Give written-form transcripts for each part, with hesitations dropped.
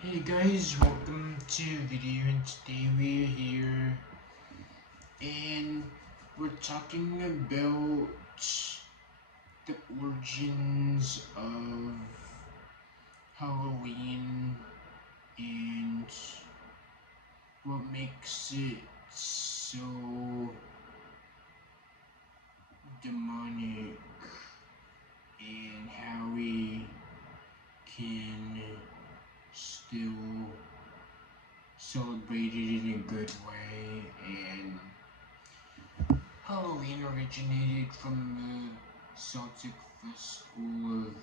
Hey guys, welcome to video, and today we're here and we're talking about the origins of Halloween and what makes it so demonic and how we can still celebrate it in a good way. And Halloween originated from the Celtic festival of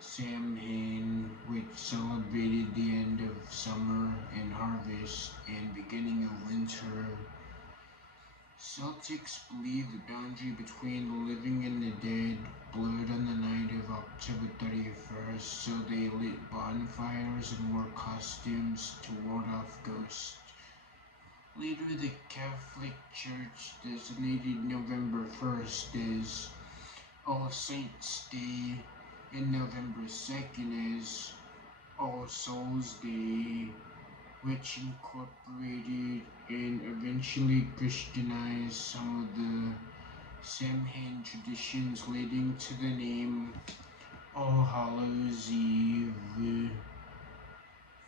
Samhain, which celebrated the end of summer and harvest and beginning of winter. Celtics believed the boundary between the living and the dead blurred on the night of October 31st, so they lit bonfires and wore costumes to ward off ghosts. Later, the Catholic Church designated November 1st as All Saints' Day and November 2nd as All Souls' Day, which incorporated and eventually Christianized some of the Samhain traditions, leading to the name All Hallows Eve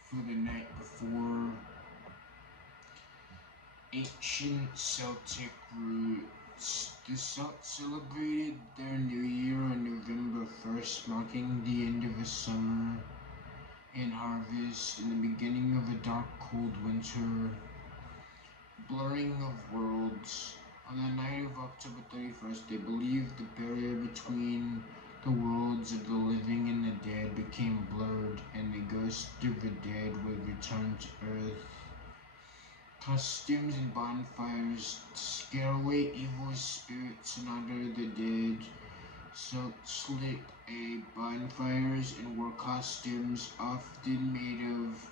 for the night before. Ancient Celtic roots. The Celts celebrated their new year on November 1st, marking the end of a summer and harvest and the beginning of a dark, cold winter. Blurring of worlds. On the night of October 31st, they believed the barrier between the worlds of the living and the dead became blurred, and the ghosts of the dead would return to Earth. Costumes and bonfires to scare away evil spirits and honor the dead. Celts lit bonfires and wore costumes often made of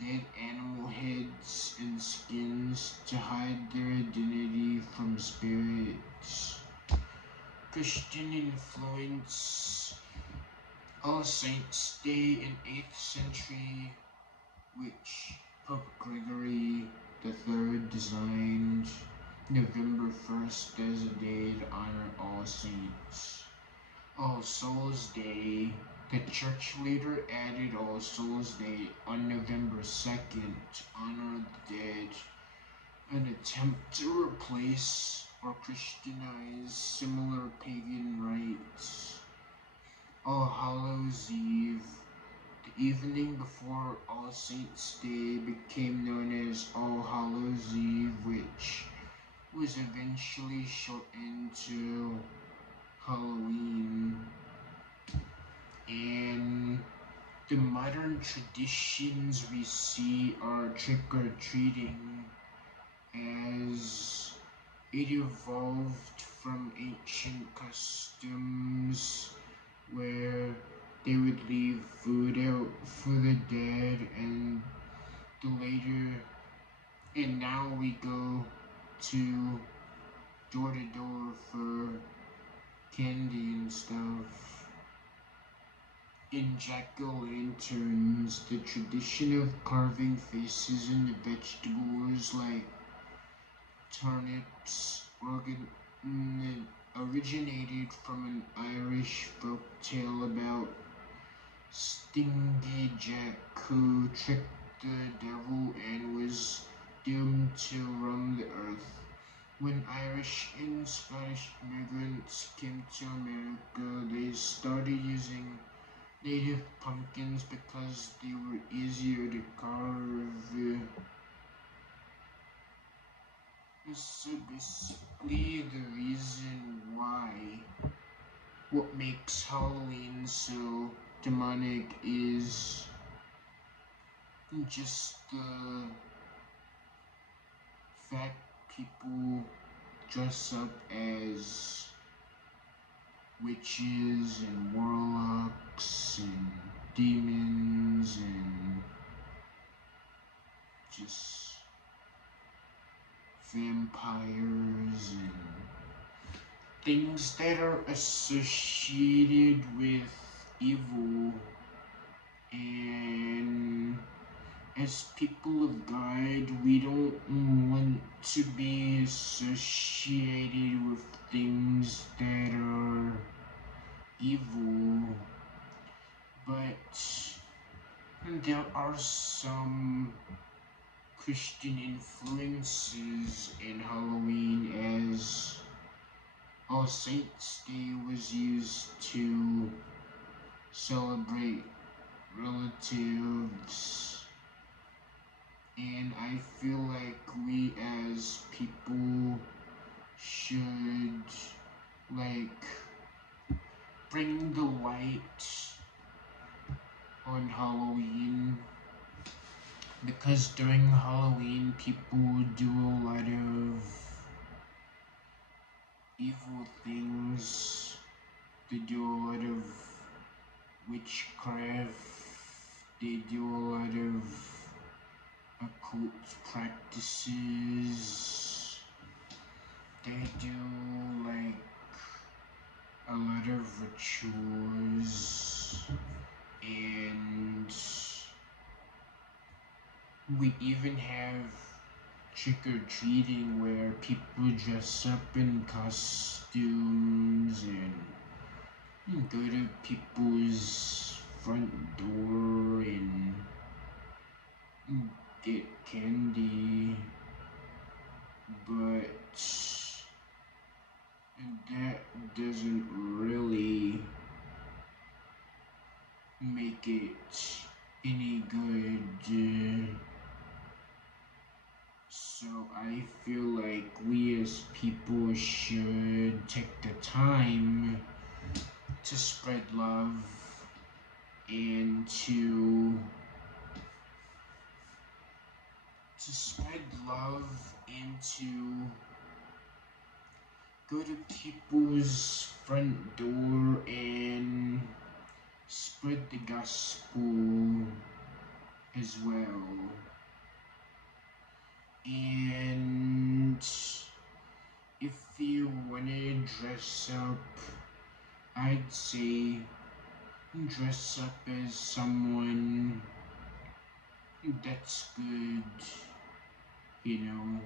dead animal heads and skins to hide their identity from spirits. Christian influence. All Saints' Day in 8th century, which Pope Gregory III designed November 1st as a day to honor all saints. All Souls Day. The church later added All Souls Day on November 2nd to honor the dead, an attempt to replace or Christianize similar pagan rites. All Hallows Eve. The evening before All Saints' Day became known as All Hallows Eve, which was eventually shortened to Halloween. And the modern traditions we see are trick-or-treating, as it evolved from ancient customs where they would leave food out for the dead, and the later and now we go to door to door for candy and stuff. In jack-o'-lanterns, the tradition of carving faces into vegetables like turnips originated from an Irish folk tale about Stingy Jack, who tricked the devil and was doomed to roam the earth. When Irish and Scottish immigrants came to America, they started using native pumpkins because they were easier to carve. So basically, the reason why what makes Halloween so demonic is just the fact people dress up as witches and warlocks and demons and just vampires and things that are associated with evil, and as people of God, we don't want to be associated with things that are evil, but there are some Christian influences in Halloween, as All Saints' Day was used to celebrate relatives, and I feel like we as people should like bring the light on Halloween, because during Halloween people do a lot of evil things. They do a lot of witchcraft. They do a lot of occult practices. They do like a lot of rituals, and we even have trick-or-treating where people dress up in costumes and go to people's front door and get candy, but that doesn't really make it any good. So I feel like we as people should take the time to spread love and to spread love and to go to people's front door and spread the gospel as well. And if you wanna dress up, I'd say dress up as someone that's good, you know,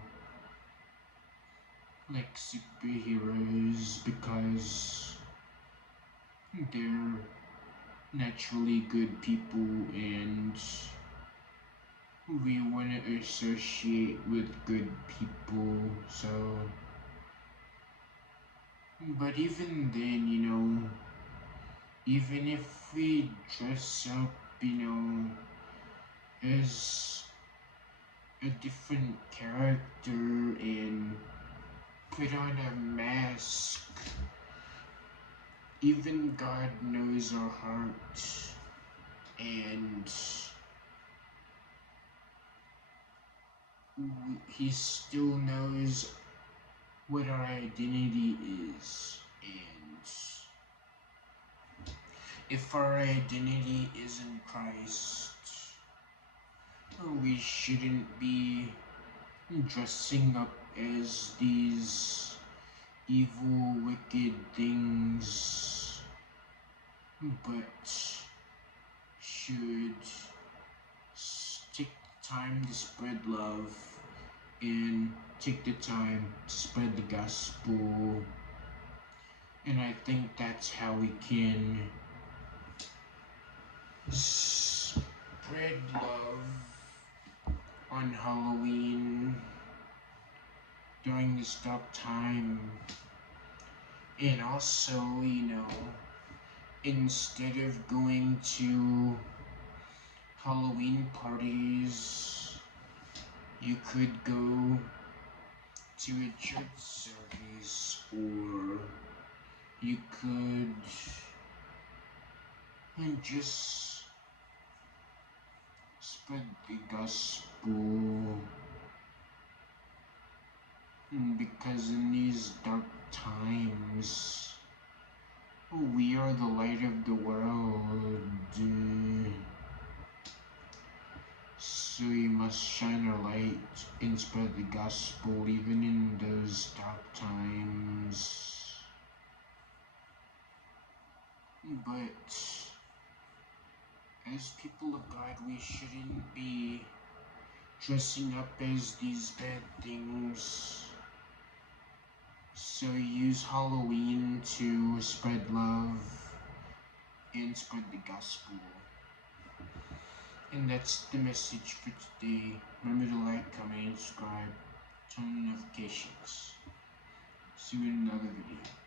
like superheroes, because they're naturally good people and we want to associate with good people. So, but even then, even if we dress up, as a different character and put on a mask, even God knows our hearts, and He still knows what our identity is. And if our identity is in Christ, we shouldn't be dressing up as these evil, wicked things, but should take the time to spread love and take the time to spread the gospel. And I think that's how we can spread love on Halloween during this dark time. And also, instead of going to Halloween parties, you could go to a church service, or you could just spread the gospel, because in these dark times, we are the light of the world. So we must shine our light and spread the gospel even in those dark times. But as people of God, we shouldn't be dressing up as these bad things. So use Halloween to spread love and spread the gospel. And that's the message for today. Remember to like, comment, and subscribe, turn on notifications. See you in another video.